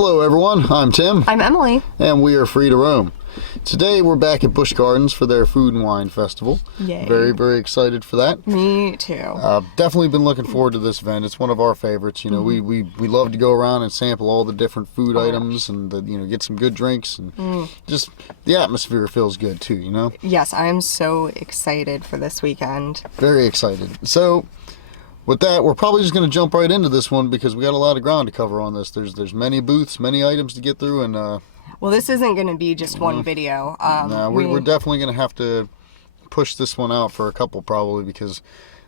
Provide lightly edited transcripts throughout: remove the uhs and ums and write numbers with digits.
Hello everyone, I'm Tim. I'm Emily. And we are Free to Roam. Today we're back at Busch Gardens for their Food and Wine Festival. Yay. Very, very excited for that. Me too. Definitely been looking forward to this event. It's one of our favorites. You know, we love to go around and sample all the different food items and get some good drinks and just the atmosphere feels good too, you know? Yes, I am so excited for this weekend. Very excited. So with that, we're probably just going to jump right into this one because we got a lot of ground to cover on this. There's many booths, many items to get through, and well, this isn't going to be just one video. We're definitely going to have to push this one out for a couple probably because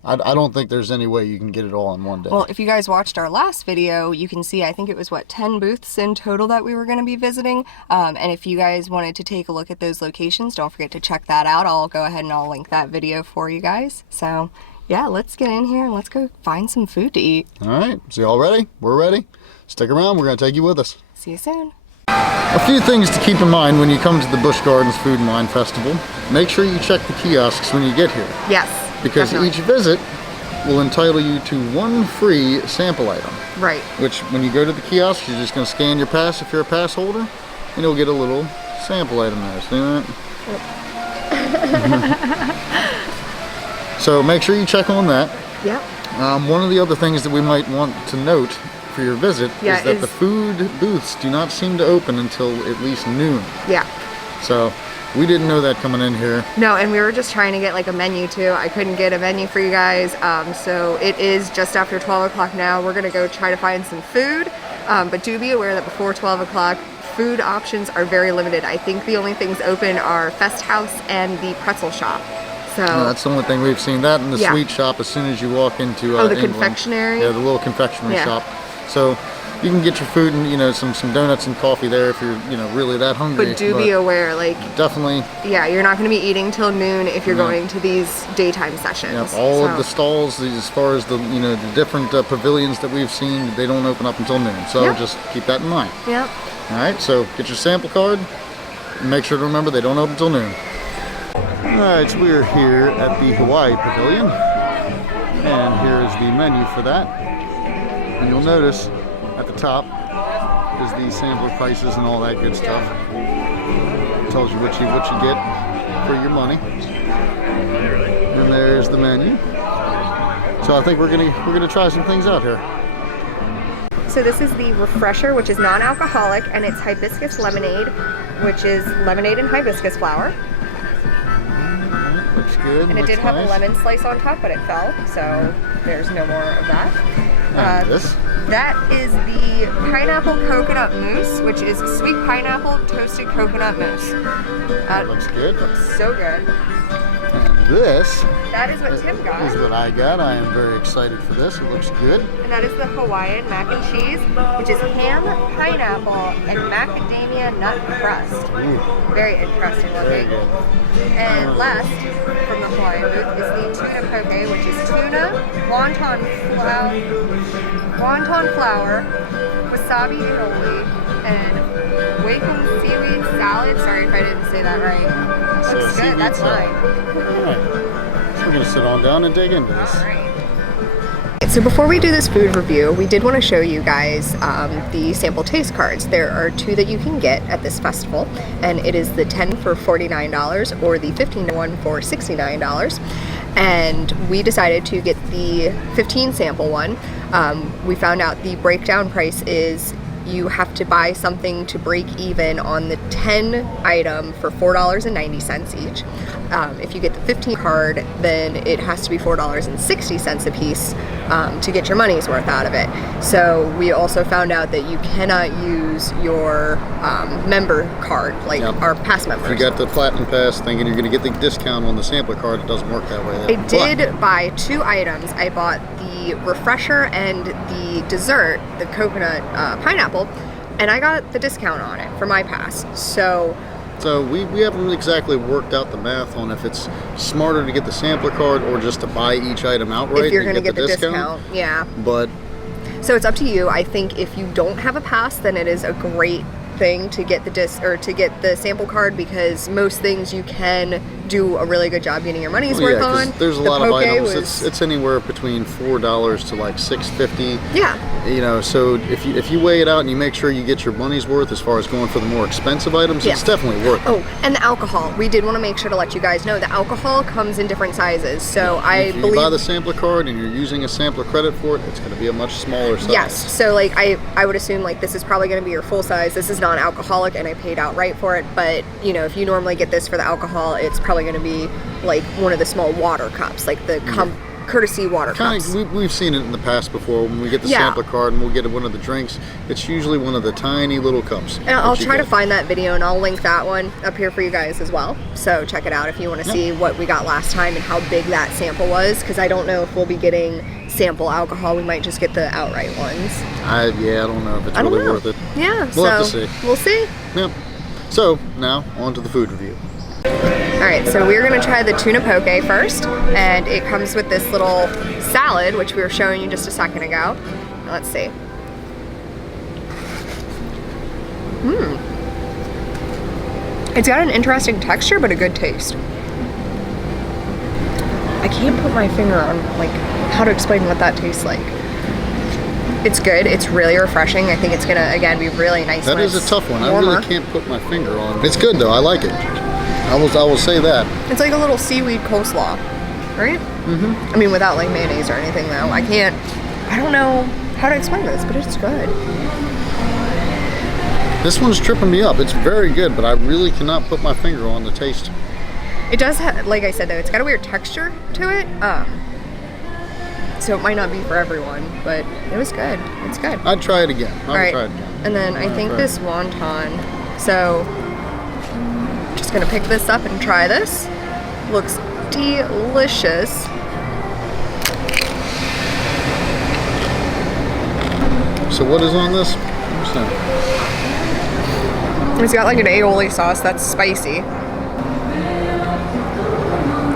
I don't think there's any way you can get it all in one day. Well, if you guys watched our last video, you can see I think it was 10 booths in total that we were going to be visiting. And if you guys wanted to take a look at those locations, don't forget to check that out. I'll go ahead and I'll link that video for you guys. So yeah, let's get in here and let's go find some food to eat. All right, so y'all ready? We're ready. Stick around, we're going to take you with us. See you soon. A few things to keep in mind when you come to the Busch Gardens Food and Wine Festival. Make sure you check the kiosks when you get here. Yes, because definitely. each visit will entitle you to one free sample item. Right. Which, when you go to the kiosk, you're just going to scan your pass if you're a pass holder, and you'll get a little sample item there. See that? So make sure you check on that. Yep. One of the other things that we might want to note for your visit is that the food booths do not seem to open until at least noon. Yeah. So we didn't know that coming in here. No, and we were just trying to get like a menu too. I couldn't get a menu for you guys. So it is just after 12 o'clock now. We're gonna go try to find some food. But do be aware that before 12 o'clock, food options are very limited. I think the only things open are Fest House and the pretzel shop. So that's the only thing we've seen. That and the sweet shop as soon as you walk into the England. confectionery? Yeah, the little confectionery shop. So you can get your food and some donuts and coffee there if you're really that hungry. But do be aware, like definitely. Yeah, you're not going to be eating till noon if you're going to these daytime sessions. Yep, all of the stalls, as far as the the different pavilions that we've seen, they don't open up until noon. So just keep that in mind. Yep. All right, so get your sample card. And make sure to remember they don't open until noon. All right, so we're here at the Hawaii Pavilion, and here is the menu for that. And you'll notice at the top is the sampler prices and all that good stuff. It tells you what you get for your money. And there's the menu. So I think we're gonna try some things out here. So this is the refresher, which is non-alcoholic, and it's Hibiscus Lemonade, which is lemonade and hibiscus flower. Looks good. And it did have a lemon slice on top, but it fell, so there's no more of that. That is the pineapple coconut mousse, which is sweet pineapple toasted coconut mousse. Looks good. Looks so good. And this. That is what Tim got. Is what I got. I am very excited for this. It looks good. And that is the Hawaiian Mac and Cheese, which is ham, pineapple, and macadamia nut crust. Ooh. Very interesting looking. Very good. And last from the Hawaiian booth is the tuna poke, which is tuna, wonton flour, wasabi aioli, and wacom seaweed salad. Sorry if I didn't say that right. Looks good. That's mine. Alright. So we're going to sit on down and dig into this. Alright. So before we do this food review, we did want to show you guys the sample taste cards. There are two that you can get at this festival, and it is the 10 for $49 or the 15 one for $69. And we decided to get the 15 sample one. We found out the breakdown price is you have to buy something to break even on the 10 item for $4.90 each. If you get the 15 card, then it has to be $4.60 a piece to get your money's worth out of it. So we also found out that you cannot use your member card, like our pass members. If you got the Platinum Pass thinking you're going to get the discount on the sampler card, it doesn't work that way. I did buy two items. I bought the refresher and the dessert, the coconut pineapple, and I got the discount on it for my pass. So we haven't exactly worked out the math on if it's smarter to get the sampler card or just to buy each item outright. If you're going to get the discount, yeah. But so it's up to you. I think if you don't have a pass, then it is a great thing to get the sample card, because most things you can do a really good job getting your money's Well, worth yeah, 'cause on. there's a The lot of poke items. was- It's anywhere between $4 to like $6.50. Yeah. You know, so if you weigh it out and you make sure you get your money's worth as far as going for the more expensive items, Yeah. it's definitely worth it. Oh, and the alcohol. We did want to make sure to let you guys know the alcohol comes in different sizes. So I If you believe buy the sampler card and you're using a sampler credit for it, it's going to be a much smaller size. yes. So like I would assume like this is probably going to be your full size. This is non-alcoholic and I paid outright for it. But you know, if you normally get this for the alcohol, it's probably going to be like one of the small water cups, like the courtesy water cups. We've seen it in the past before when we get the Yeah. sampler card and we'll get one of the drinks. It's usually one of the tiny little cups. And I'll that you try to get. find that video and I'll link that one up here for you guys as well. So check it out if you want to see what we got last time and how big that sample was, because I don't know if we'll be getting sample alcohol. We might just get the outright ones. I don't know if it's I don't really know. worth it. Yeah, We'll have to so see. we'll see. Yep. So now on to the food review. All right, so we're gonna try the tuna poke first, and it comes with this little salad, which we were showing you just a second ago. Let's see. It's got an interesting texture, but a good taste. I can't put my finger on like how to explain what that tastes like. It's good. It's really refreshing. I think it's gonna again be really nice. That when is a it's tough one. I warmer. really can't put my finger on. It's good though. I like it. I will say that. It's like a little seaweed coleslaw, right? Mm-hmm. I mean, without like mayonnaise or anything though. I don't know how to explain this, but it's good. This one's tripping me up. It's very good, but I really cannot put my finger on the taste. It does have, like I said though, it's got a weird texture to it. So it might not be for everyone, but it was good. It's good. I'd try it again. All right. Try it again. And then I think this wonton. So just gonna pick this up and try this. Looks delicious. So what is on this? What's that? It's got like an aioli sauce that's spicy.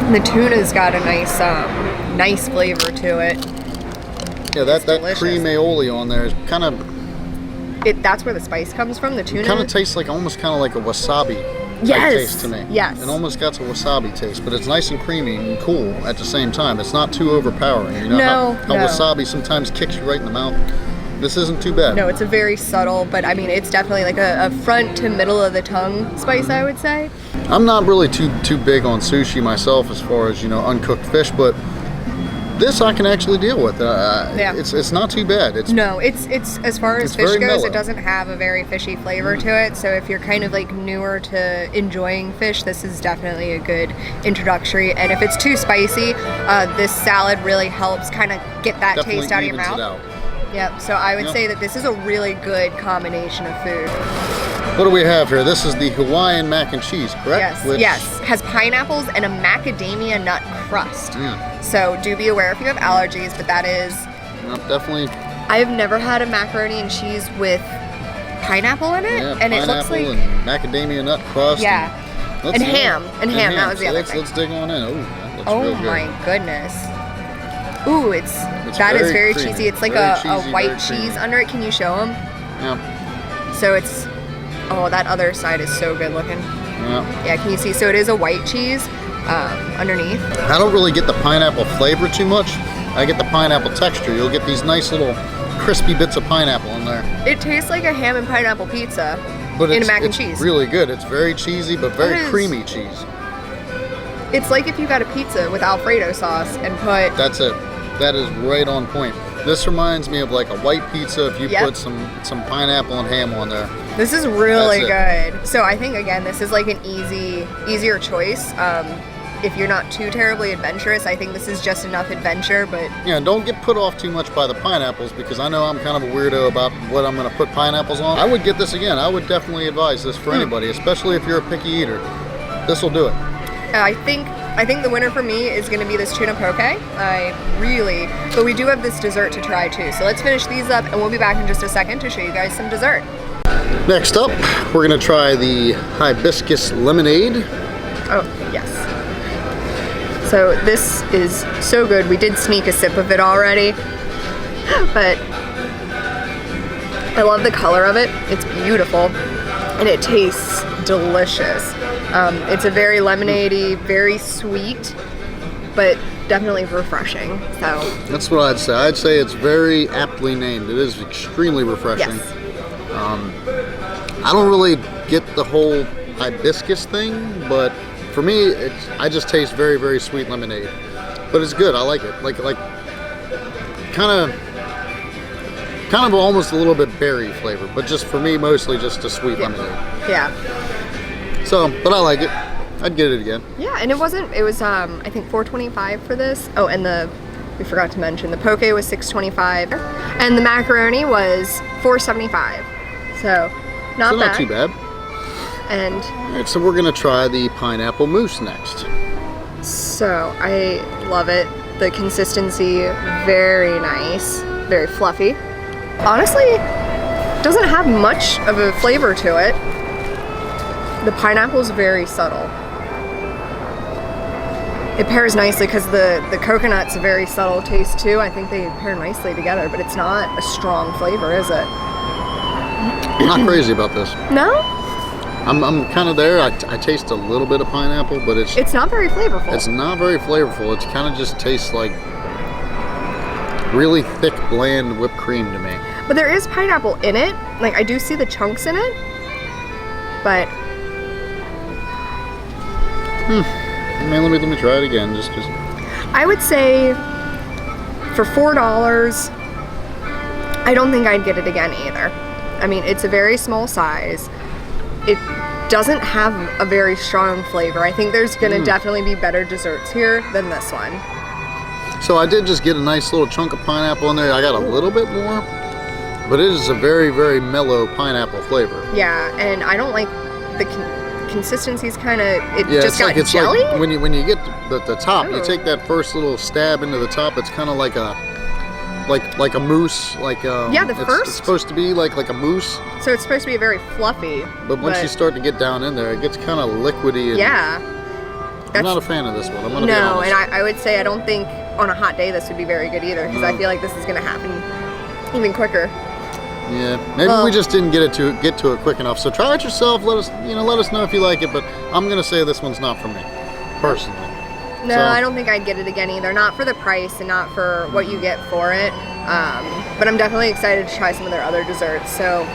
And the tuna's got a nice flavor to it. Yeah, that delicious. cream aioli on there is kind of That's where the spice comes from. The tuna kind of tastes like almost kind of like a wasabi type Yes, taste to me. yes. It almost got a wasabi taste, but it's nice and creamy and cool at the same time. It's not too overpowering. You know how No. wasabi sometimes kicks you right in the mouth. This isn't too bad. No, it's a very subtle, but I mean, it's definitely like a front to middle of the tongue spice, I would say. I'm not really too big on sushi myself as far as, you know, uncooked fish, but this I can actually deal with. Yeah. It's not too bad. It's No, it's as far as It's fish very goes, mellow. it doesn't have a very fishy flavor to it. So if you're kind of like newer to enjoying fish, this is definitely a good introductory. And if it's too spicy, this salad really helps kind of get that definitely taste out of your evens mouth. it out. Yep. So I would Yep. say that this is a really good combination of food. What do we have here? This is the Hawaiian Mac and Cheese, correct? Yes. Which- Yes. Has pineapples and a macadamia nut crust. Yeah. So do be aware if you have allergies, but that is. No, definitely. I've never had a macaroni and cheese with pineapple in it, Yeah, and it pineapple looks like and macadamia nut crust. yeah. Let's- And ham. And ham, that was the So other let's, thing. Let's dig on in. Oh, that looks Oh real good. my goodness. Ooh, It's that is very very creamy. cheesy. It's like Very a cheesy, white very creamy. cheese under it. Can you show them? Yeah. So it's, oh, that other side is so good looking. Yeah. Yeah, can you see? So it is a white cheese underneath. I don't really get the pineapple flavor too much. I get the pineapple texture. You'll get these nice little crispy bits of pineapple in there. It tastes like a ham and pineapple pizza But in it's, a mac and it's cheese. really good. It's very cheesy, but very It is. creamy cheese. It's like if you got a pizza with Alfredo sauce and put, That's it. That is right on point. This reminds me of like a white pizza if you Yep. put some pineapple and ham on there. this is really That's good. So I think, again, this is like an easier choice. If you're not too terribly adventurous, I think this is just enough adventure, but Yeah, and don't get put off too much by the pineapples because I know I'm kind of a weirdo about what I'm going to put pineapples on. I would get this again. I would definitely advise this for anybody, especially if you're a picky eater. This will do it. I think the winner for me is going to be this tuna poke. But we do have this dessert to try too. So let's finish these up and we'll be back in just a second to show you guys some dessert. Next up, we're going to try the Hibiscus Lemonade. Oh, yes. So this is so good. We did sneak a sip of it already, but I love the color of it. It's beautiful and it tastes delicious. It's a very lemonade-y, very sweet, but definitely refreshing. So that's what I'd say. I'd say it's very aptly named. It is extremely refreshing. yes. I don't really get the whole hibiscus thing, but for me, I just taste very, very sweet lemonade. But it's good. I like it. Like kind of almost a little bit berry flavor, but just for me, mostly just a sweet lemonade. Yeah. So, but I like it. I'd get it again. Yeah, and it was I think $4.25 for this. Oh, and we forgot to mention, the poke was $6.25, and the macaroni was $4.75. So, not bad. Not too bad. And all right, so we're gonna try the pineapple mousse next. so I love it. The consistency, very nice, very fluffy. Honestly, doesn't have much of a flavor to it. The pineapple is very subtle. It pairs nicely because the coconut's a very subtle taste too. I think they pair nicely together, but it's not a strong flavor, is it? I'm not crazy about this. No? I'm kind of there. I taste a little bit of pineapple, but it's not very flavorful. It's not very flavorful. It kind of just tastes like really thick, bland whipped cream to me. But there is pineapple in it. Like, I do see the chunks in it, but Man, let me try it again. Just. I would say for $4, I don't think I'd get it again either. I mean, it's a very small size. It doesn't have a very strong flavor. I think there's gonna definitely be better desserts here than this one. So I did just get a nice little chunk of pineapple in there. I got a little bit more, but it is a very, very mellow pineapple flavor. Yeah, and I don't like the consistency's kind of, just got it's jelly? like when you get the top, you Oh. take that first little stab into the top, it's kind of like a mousse, Yeah, the first? it's supposed to be like a mousse, So it's supposed to be very fluffy. but once you start to get down in there, it gets kind of liquidy. And Yeah. I'm not a fan of this one. I'm gonna be No, honest. and I would say I don't think on a hot day this would be very good either, because I feel like this is gonna happen even quicker. Yeah, maybe we just didn't get to it quick enough. So try it yourself. Let us know if you like it. But I'm gonna say this one's not for me, personally. No, So- I don't think I'd get it again either. Not for the price and not for what you get for it. But I'm definitely excited to try some of their other desserts. So,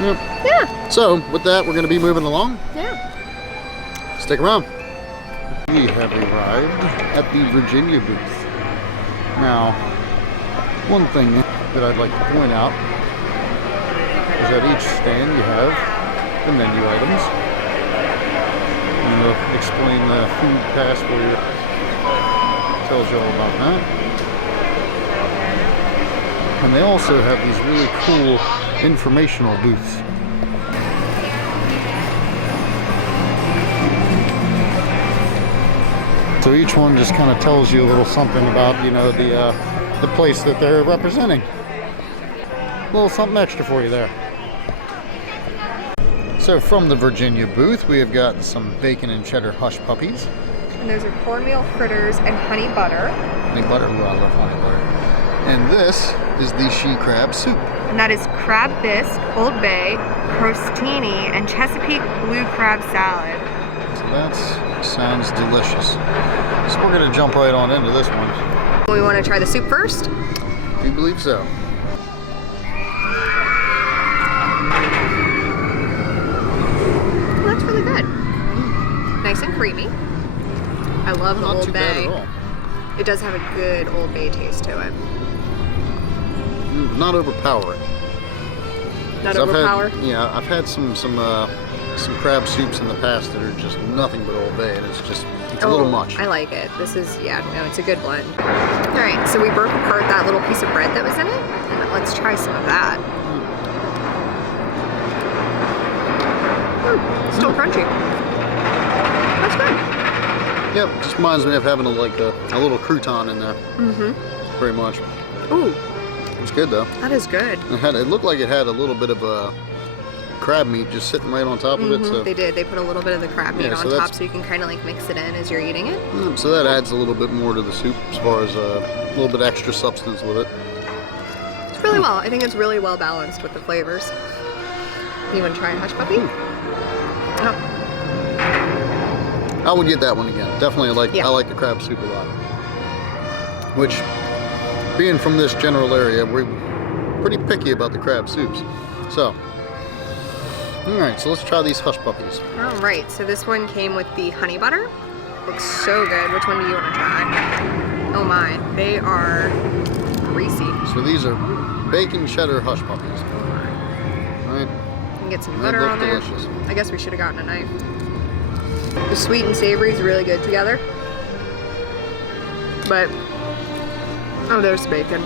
Yep. yeah, So with that, we're gonna be moving along. yeah. Stick around. We have arrived at the Virginia booth. Now, one thing that I'd like to point out is at each stand you have the menu items. I'm going to explain the food pass for you. Tells you all about that. And they also have these really cool informational booths. So each one just kind of tells you a little something about, the place that they're representing. A little something extra for you there. So from the Virginia booth, we have got some bacon and cheddar hush puppies. And those are cornmeal fritters and honey butter. Honey butter, ooh, I love honey butter. And this is the she crab soup. And that is crab bisque, Old Bay, crostini, and Chesapeake blue crab salad. So that sounds delicious. So we're gonna jump right on into this one. We want to try the soup first. We believe so. Well, that's really good. Nice and creamy. I love the Not Old too bad Bay. at all. It does have a good Old Bay taste to it. Not overpowering. Not 'Cause overpowered. I've had some crab soups in the past that are just nothing but Old Bay, and it's a little much. I like it. This is, it's a good blend. All right, so we broke apart that little piece of bread that was in it, and let's try some of that. Still crunchy. That's good. Yep, just reminds me of having a little crouton in there. Mm-hmm. Pretty much. Ooh, It's good though. that is good. It looked like it had a little bit of crab meat just sitting right on top of it. So They did. They put a little bit of the crab meat Yeah, so on that's- top so you can kind of like mix it in as you're eating it. so that adds a little bit more to the soup as far as a little bit extra substance with it. It's really well. I think it's really well balanced with the flavors. You want to try a hush puppy? Oh. I would get that one again. Definitely I like the crab soup a lot. Which, being from this general area, we're pretty picky about the crab soups. So, alright, so let's try these hush puppies. Alright, so this one came with the honey butter. Looks so good. Which one do you want to try? Oh my, they are greasy. So these are bacon cheddar hush puppies. Alright. You can get some butter on there. Delicious. I guess we should have gotten a knife. The sweet and savory is really good together. But, oh, there's bacon.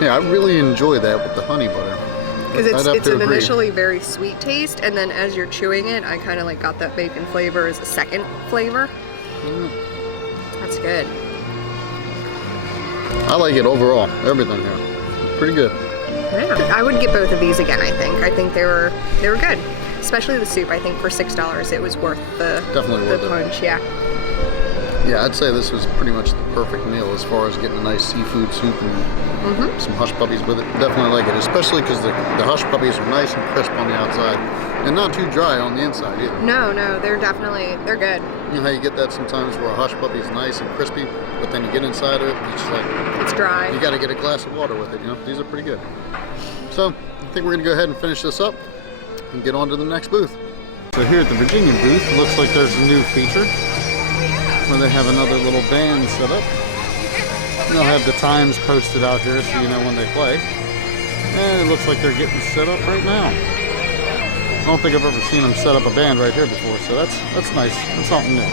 Yeah, I really enjoy that with the honey butter. Because it's an initially very sweet taste, and then as you're chewing it, I kind of like got that bacon flavor as a second flavor. That's good. I like it overall. Everything here. Pretty good. Yeah, I would get both of these again. I think they were good, especially the soup. I think for $6 it was worth the punch. Yeah. Yeah, I'd say this was pretty much the perfect meal as far as getting a nice seafood soup and some hush puppies with it. Definitely like it, especially because the hush puppies are nice and crisp on the outside and not too dry on the inside either. No, they're good. You know how you get that sometimes where a hush puppy is nice and crispy, but then you get inside of it, it's just like... It's dry. You got to get a glass of water with it, you know? These are pretty good. So, I think we're going to go ahead and finish this up and get on to the next booth. So here at the Virginia booth, it looks like there's a new feature where they have another little band set up. And they'll have the times posted out here so you know when they play. And it looks like they're getting set up right now. I don't think I've ever seen them set up a band right here before, so that's nice. That's something new.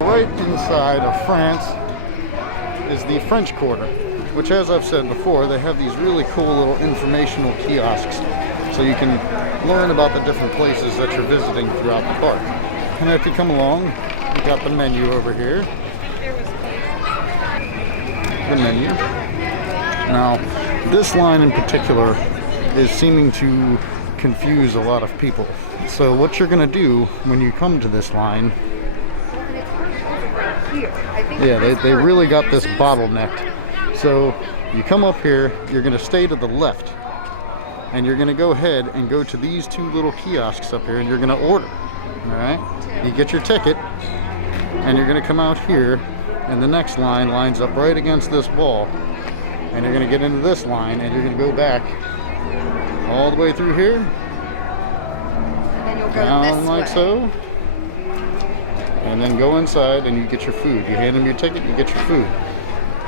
Right inside of France is the French Quarter, which, as I've said before, they have these really cool little informational kiosks so you can learn about the different places that you're visiting throughout the park. And if you come along, we've got the menu over here. The menu. Now, this line in particular is seeming to confuse a lot of people. So what you're going to do when you come to this line, yeah, they really got this bottlenecked. So you come up here, you're going to stay to the left, and you're going to go ahead and go to these two little kiosks up here, and you're going to order. All right, you get your ticket, and you're going to come out here, and the next line lines up right against this wall, and you're going to get into this line, and you're going to go back all the way through here, And then you'll go down this like way. so, and then go inside and you get your food. You hand them your ticket, you get your food.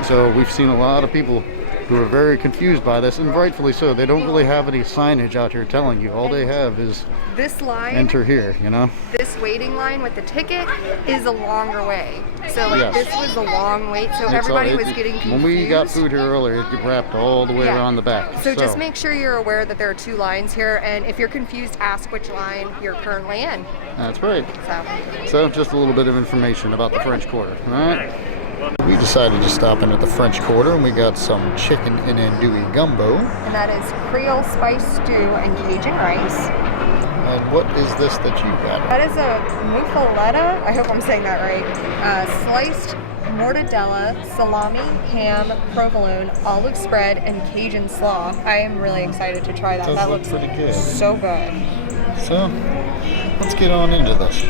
So we've seen a lot of people who are very confused by this, and rightfully so. They don't really have any signage out here telling you. All they have is this line, enter here, you know? This waiting line with the ticket is a longer way. So like Yes. this was a long wait, so everybody was getting confused. When we got food here earlier, it wrapped all the way around the back. So just make sure you're aware that there are two lines here, and if you're confused, ask which line you're currently in. That's right. So just a little bit of information about the French Quarter, all right? We decided to stop in at the French Quarter, and we got some chicken and andouille gumbo. And that is Creole spice stew and Cajun rice. And what is this that you got? That is a muffaletta, I hope I'm saying that right, sliced mortadella, salami, ham, provolone, olive spread, and Cajun slaw. I am really excited to try that. That looks pretty good. So good. So, let's get on into this.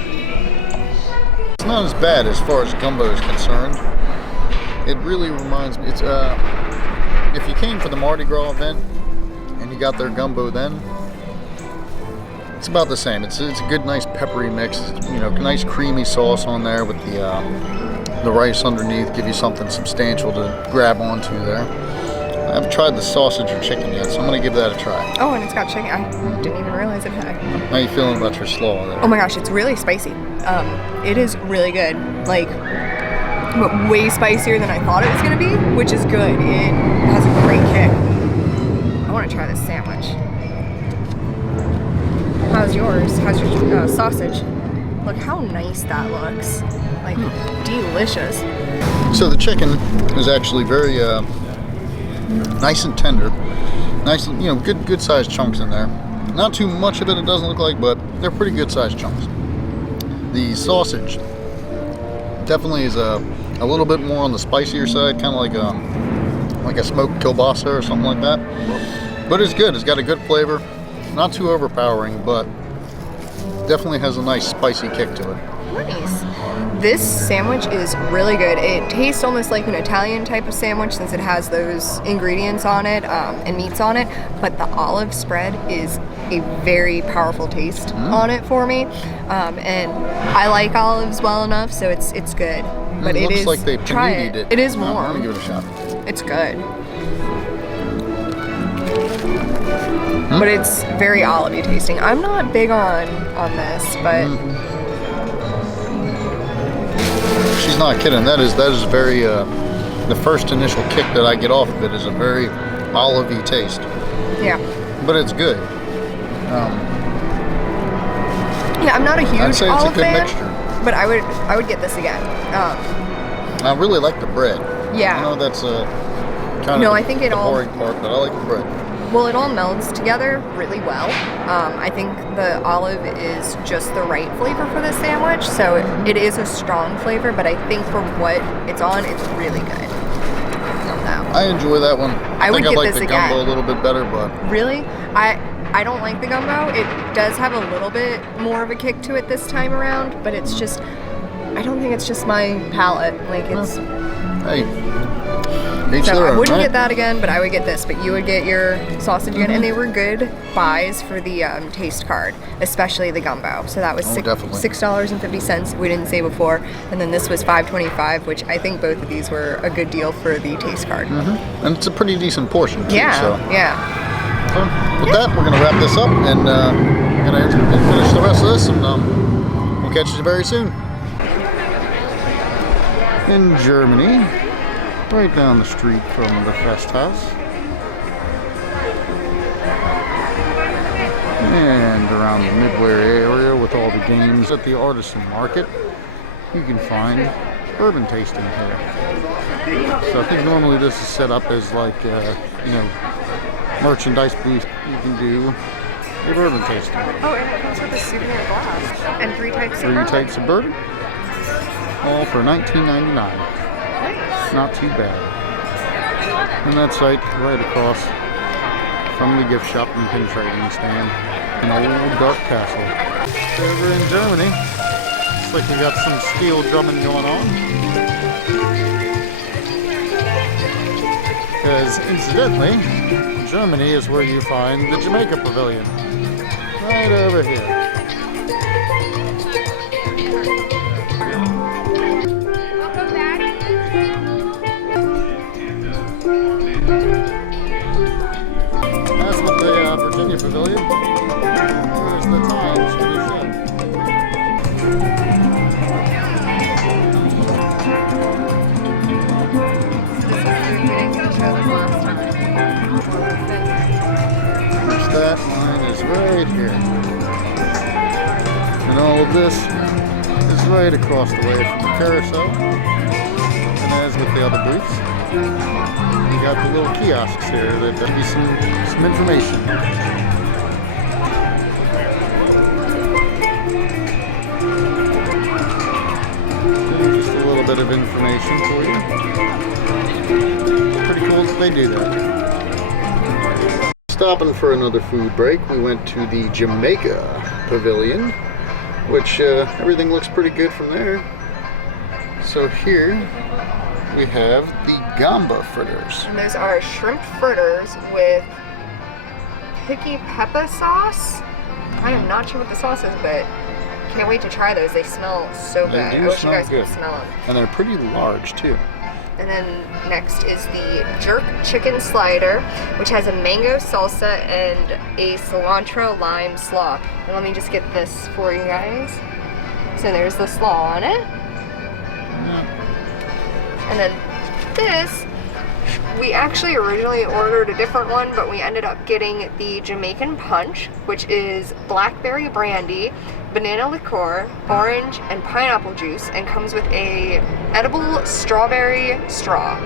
It's not as bad as far as gumbo is concerned. It really reminds me, it's if you came for the Mardi Gras event and you got their gumbo then, it's about the same. It's a good, nice peppery mix. You know, nice creamy sauce on there with the rice underneath. Give you something substantial to grab onto there. I haven't tried the sausage or chicken yet, so I'm gonna give that a try. Oh, and it's got chicken. I didn't even realize it had. How are you feeling about your slaw there? Oh my gosh, it's really spicy. It is really good. Like, but way spicier than I thought it was gonna be, which is good. It has a great kick. I want to try this sandwich. How's yours? How's your sausage? Look how nice that looks. Like, delicious. So the chicken is actually very nice and tender. Nice, you know, good sized chunks in there. Not too much of it, it doesn't look like, but they're pretty good sized chunks. The sausage definitely is a little bit more on the spicier side, kind of like a smoked kielbasa or something like that. But it's good. It's got a good flavor. Not too overpowering, but definitely has a nice spicy kick to it. Nice. This sandwich is really good. It tastes almost like an Italian type of sandwich since it has those ingredients on it and meats on it, but the olive spread is a very powerful taste on it for me. And I like olives well enough, so it's good. But it looks like they try paninied it. It is I'm warm. gonna give it a shot. It's good. But it's very olivey tasting. I'm not big on this, but she's not kidding. That is very the first initial kick that I get off of it is a very olivey taste. yeah. But it's good. Yeah, I'm not a huge I'd say it's a olive good fan, mixture. but I would get this again. I really like the bread. Yeah. I know that's kind No, of I think it the all- boring part, but I like the bread. Well, it all melds together really well. I think the olive is just the right flavor for this sandwich, so it is a strong flavor, but I think for what it's on, it's really good. I enjoy that one. I would think I get like this the again. gumbo a little bit better, but Really? I don't like the gumbo. It does have a little bit more of a kick to it this time around, but it's just, I don't think it's just my palate. Like it's, hey, each so their I own, wouldn't right? get that again, but I would get this. But you would get your sausage again, and they were good buys for the taste card, especially the gumbo. So that was definitely. $6.50. We didn't say before, and then this was $5.25, which I think both of these were a good deal for the taste card. And it's a pretty decent portion too. Yeah, So. yeah. So with that, we're gonna wrap this up and gonna finish the rest of this, and we'll catch you very soon. In Germany, right down the street from the Fest House, and around the Midway area with all the games at the Artisan Market, you can find bourbon tasting here. So I think normally this is set up as like merchandise booth. You can do a bourbon tasting. Oh, and it comes with a souvenir glass and three types of bourbon. Types of bourbon, all for $19.99. Nice. Not too bad. And that's right across from the gift shop and pin trading stand, an old dark castle. Over in Germany, looks like we got some steel drumming going on. Because incidentally, Germany is where you find the Jamaica Pavilion. Right over here. That's what the Virginia Pavilion. There's the Times for the show. That line is right here. And all of this is right across the way from the carousel. And as with the other booths, you got the little kiosks here that give you some information. And just a little bit of information for you. Pretty cool that they do that. Stopping for another food break, we went to the Jamaica Pavilion, which everything looks pretty good from there. So here we have the gamba fritters. And those are shrimp fritters with picky pepper sauce. I am not sure what the sauce is, but can't wait to try those. They smell so good. They do I wish you smell guys good. could smell them. And they're pretty large too. And then next is the jerk chicken slider, which has a mango salsa and a cilantro lime slaw. And let me just get this for you guys. So there's the slaw on it. And then this, we actually originally ordered a different one, but we ended up getting the Jamaican Punch, which is blackberry brandy, banana liqueur, orange, and pineapple juice, and comes with a edible strawberry straw.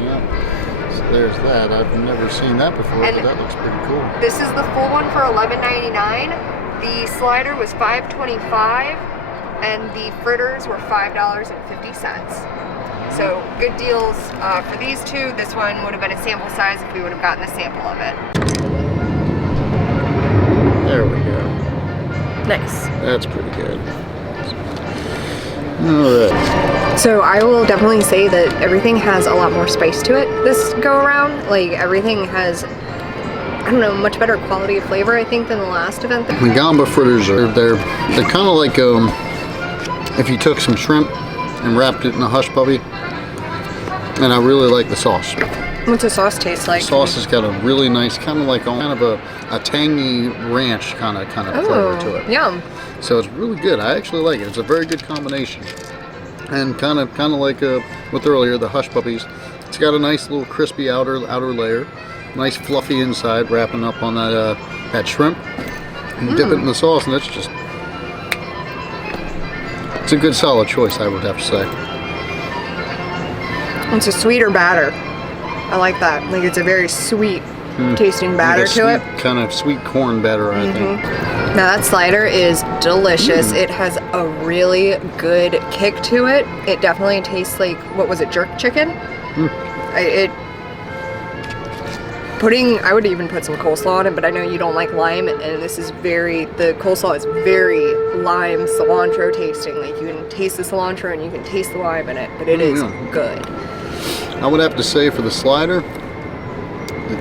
Yeah. So there's that. I've never seen that before, but that looks pretty cool. This is the full one for $11.99. The slider was $5.25, and the fritters were $5.50. So good deals for these two. This one would have been a sample size if we would have gotten a sample of it. There we go. Nice. That's pretty good. Alright. So I will definitely say that everything has a lot more spice to it this go around. Like everything has, I don't know, much better quality of flavor I think than the last event. The gamba fritters they're kind of like if you took some shrimp and wrapped it in a hush puppy. And I really like the sauce. What's the sauce taste like? The sauce has got a really nice, kind of a tangy ranch kind of flavor to it. Yum. So it's really good. I actually like it. It's a very good combination. And kind of like with earlier, the hush puppies. It's got a nice little crispy outer layer, nice fluffy inside, wrapping up on that shrimp. And dip it in the sauce, and it's a good solid choice, I would have to say. It's a sweeter batter. I like that. Like it's a very sweet tasting batter like to it. Kind of sweet corn batter, I think. Now that slider is delicious. It has a really good kick to it. It definitely tastes like, what was it, jerk chicken? I would even put some coleslaw on it, but I know you don't like lime, and this is the coleslaw is very lime cilantro tasting. Like you can taste the cilantro and you can taste the lime in it, but it is good. I would have to say for the slider,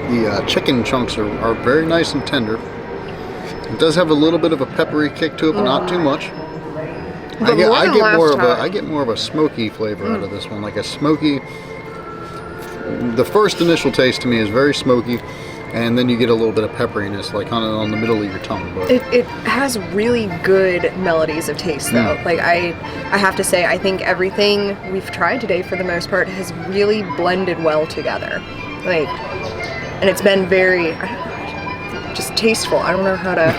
the chicken chunks are very nice and tender. It does have a little bit of a peppery kick to it, but not too much. I get more of a smoky flavor out of this one, like a smoky. The first initial taste to me is very smoky, and then you get a little bit of pepperiness, like on the middle of your tongue. But it has really good melodies of taste, though. Like I have to say, I think everything we've tried today, for the most part, has really blended well together. Like, and it's been very just tasteful. I don't know how to.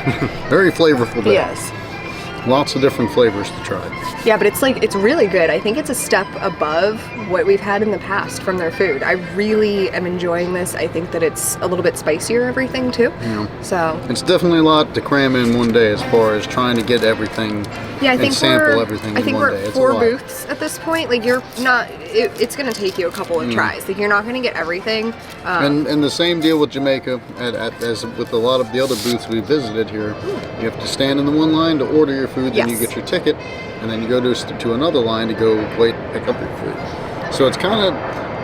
Very flavorful day. Yes. Lots of different flavors to try. Yeah, but it's really good. I think it's a step above what we've had in the past from their food. I really am enjoying this. I think that it's a little bit spicier, everything too. Yeah. So it's definitely a lot to cram in one day as far as trying to get everything and sample everything in one day. I think we're at 4 booths at this point. Like you're not, it's going to take you a couple of tries. Like you're not going to get everything. And the same deal with Jamaica as with a lot of the other booths we visited here. You have to stand in the one line to order your food, then you get your ticket, and then you go to another line to go wait and pick up your food. So it's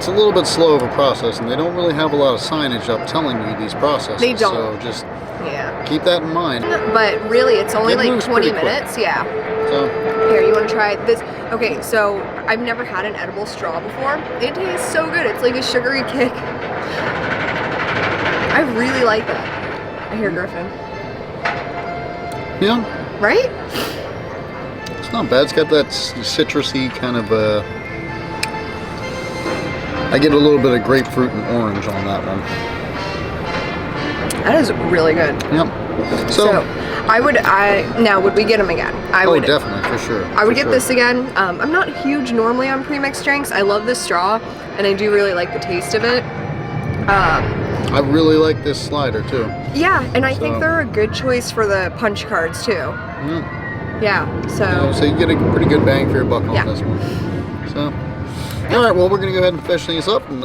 a little bit slow of a process, and they don't really have a lot of signage up telling you these processes. They don't. So just keep that in mind. But really, it's only like 20 minutes. Quick. Yeah. So here, you want to try this? Okay, so I've never had an edible straw before. It tastes so good. It's like a sugary kick. I really like that. I hear Griffin. Yeah. Right? It's not bad. It's got that citrusy kind of I get a little bit of grapefruit and orange on that one. That is really good. Yep. So now would we get them again? I would definitely, for sure. I would get this again. I'm not huge normally on pre-mixed drinks. I love this straw, and I do really like the taste of it. I really like this slider too. Yeah, and I think they're a good choice for the punch cards too. Yeah, so you get a pretty good bang for your buck on this one. So, all right, well, we're going to go ahead and finish things up and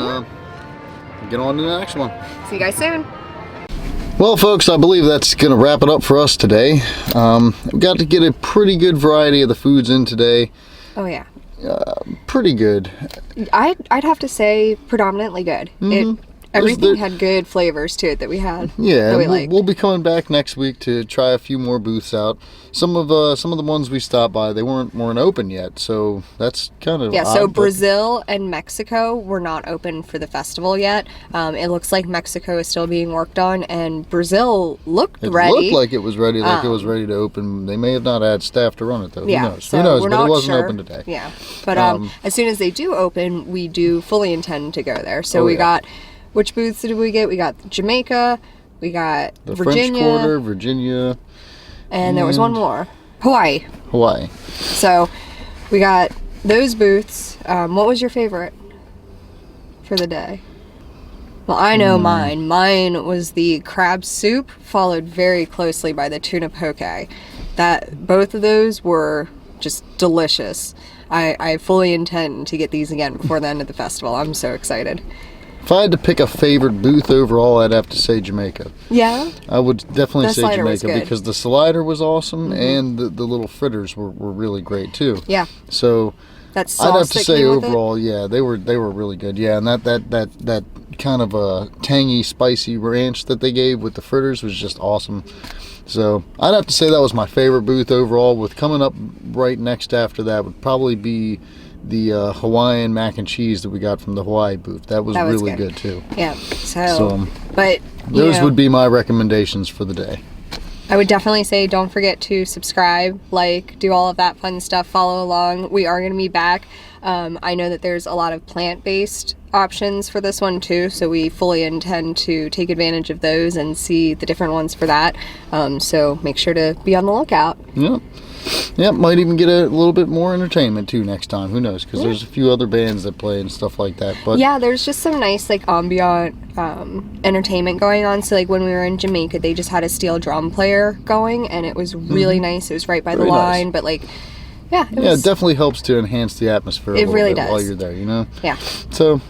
get on to the next one. See you guys soon. Well, folks, I believe that's going to wrap it up for us today. We got to get a pretty good variety of the foods in today. Oh, yeah. Pretty good. I'd have to say predominantly good. Everything had good flavors to it that we had. Yeah, we'll be coming back next week to try a few more booths out. Some of the ones we stopped by, they weren't open yet, so that's kind of odd, so Brazil and Mexico were not open for the festival yet. It looks like Mexico is still being worked on, and Brazil looked ready. It looked like it was ready, it was ready to open. They may have not had staff to run it though. Yeah, who knows? Who knows? But it wasn't open today. Yeah, but as soon as they do open, we do fully intend to go there. So we got. Which booths did we get? We got Jamaica, we got the Virginia. French Quarter, Virginia. And there was one more. Hawaii. So we got those booths. What was your favorite for the day? Well, I know mine. Mine was the crab soup, followed very closely by the tuna poke. Both of those were just delicious. I fully intend to get these again before the end of the festival. I'm so excited. If I had to pick a favorite booth overall, I'd have to say Jamaica. Yeah? I would definitely The say slider was Jamaica good. because the slider was awesome and the little fritters were really great too. Yeah. So That I'd sauce have to that say came with it? overall, yeah, they were really good. Yeah, and that kind of a tangy, spicy ranch that they gave with the fritters was just awesome. So I'd have to say that was my favorite booth overall. With coming up right next after that would probably be the Hawaiian Mac and Cheese that we got from the Hawaii booth. That was really good too. Yeah. So but those would be my recommendations for the day. I would definitely say don't forget to subscribe, like, do all of that fun stuff, follow along. We are going to be back. I know that there's a lot of plant-based options for this one too, so we fully intend to take advantage of those and see the different ones for that. So make sure to be on the lookout. Yep, might even get a little bit more entertainment too next time. Who knows? Because there's a few other bands that play and stuff like that. But yeah, there's just some nice like ambient entertainment going on. So like when we were in Jamaica, they just had a steel drum player going, and it was really nice. It was right by the line, but like, yeah, it definitely helps to enhance the atmosphere a little bit while you're there. You know. Yeah. So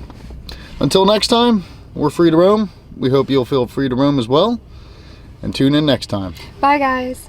until next time, we're free to roam. We hope you'll feel free to roam as well. And tune in next time. Bye, guys.